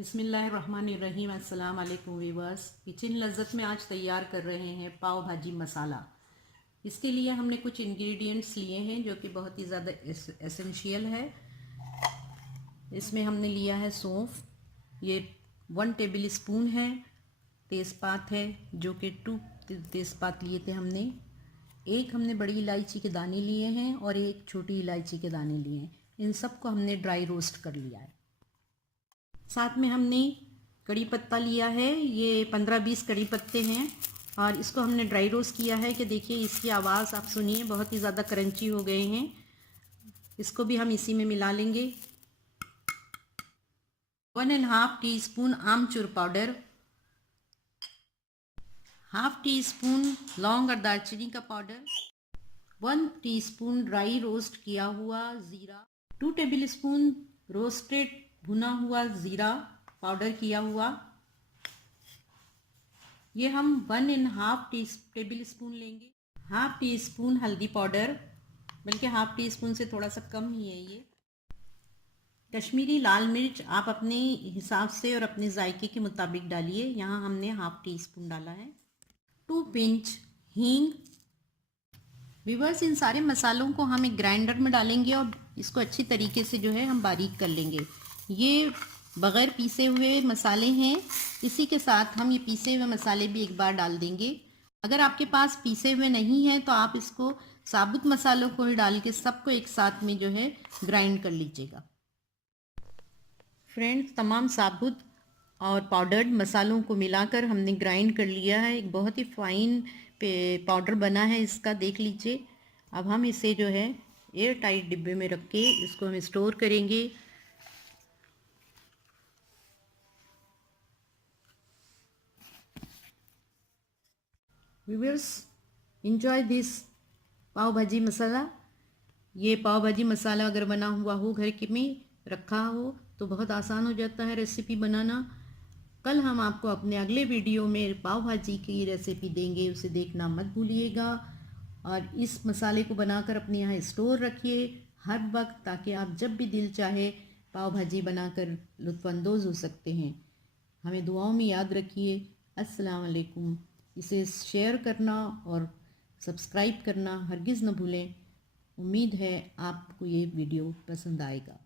बिस्मिल्लाहिर्रहमानिर्रहीम। अस्सलाम वालेकुम वीवर्स। किचन लज़्ज़त में आज तैयार कर रहे हैं पाव भाजी मसाला। इसके लिए हमने कुछ इंग्रेडिएंट्स लिए हैं जो कि बहुत ही ज़्यादा एसेंशियल है। इसमें हमने लिया है सौंफ, ये 1 टेबल स्पून है। तेज़पात है जो कि 2 तेज़पात लिए थे हमने। एक हमने बड़ी इलायची के दाने लिए हैं और एक छोटी इलायची के दाने लिए हैं। इन सबको हमने ड्राई रोस्ट कर लिया है। साथ में हमने कड़ी पत्ता लिया है, ये 15-20 कड़ी पत्ते हैं और इसको हमने ड्राई रोस्ट किया है कि देखिए इसकी आवाज़ आप सुनिए, बहुत ही ज़्यादा क्रंची हो गए हैं। इसको भी हम इसी में मिला लेंगे। 1.5 टीस्पून आमचूर पाउडर, 1/2 टीस्पून लौंग और दालचीनी का पाउडर, 1 टीस्पून ड्राई रोस्ट किया हुआ ज़ीरा, 2 टेबल स्पून रोस्टेड भुना हुआ ज़ीरा पाउडर किया हुआ। ये हम 1.5 टेबल स्पून लेंगे। 1/2 टीस्पून हल्दी पाउडर, बल्कि 1/2 टीस्पून से थोड़ा सा कम ही है ये। कश्मीरी लाल मिर्च आप अपने हिसाब से और अपने जायके के मुताबिक डालिए। यहाँ हमने 1/2 टीस्पून डाला है। 2 पिंच हींग। व्यूअर्स, इन सारे मसालों को हम एक ग्राइंडर में डालेंगे और इसको अच्छी तरीके से जो है हम बारीक कर लेंगे। ये बग़ैर पीसे हुए मसाले हैं। इसी के साथ हम ये पीसे हुए मसाले भी एक बार डाल देंगे। अगर आपके पास पीसे हुए नहीं हैं तो आप इसको साबुत मसालों को ही डाल के सबको एक साथ में जो है ग्राइंड कर लीजिएगा। फ्रेंड्स, तमाम साबुत और पाउडर्ड मसालों को मिलाकर हमने ग्राइंड कर लिया है। एक बहुत ही फाइन पाउडर बना है इसका, देख लीजिए। अब हम इसे जो है एयर टाइट डिब्बे में रख के इसको हम स्टोर करेंगे। व्यूअर्स, इंजॉय दिस पाव भाजी मसाला। ये पाव भाजी मसाला अगर बना हुआ हो, घर के में रखा हो, तो बहुत आसान हो जाता है रेसिपी बनाना। कल हम आपको अपने अगले वीडियो में पाव भाजी की रेसिपी देंगे, उसे देखना मत भूलिएगा। और इस मसाले को बनाकर अपने यहाँ स्टोर रखिए हर वक्त, ताकि आप जब भी दिल चाहे पाव भाजी बनाकर लुत्फ़अंदोज़ हो सकते हैं। हमें दुआओं में याद रखिए। अस्सलाम वालेकुम। इसे शेयर करना और सब्सक्राइब करना हरगिज़ न भूलें। उम्मीद है आपको ये वीडियो पसंद आएगा।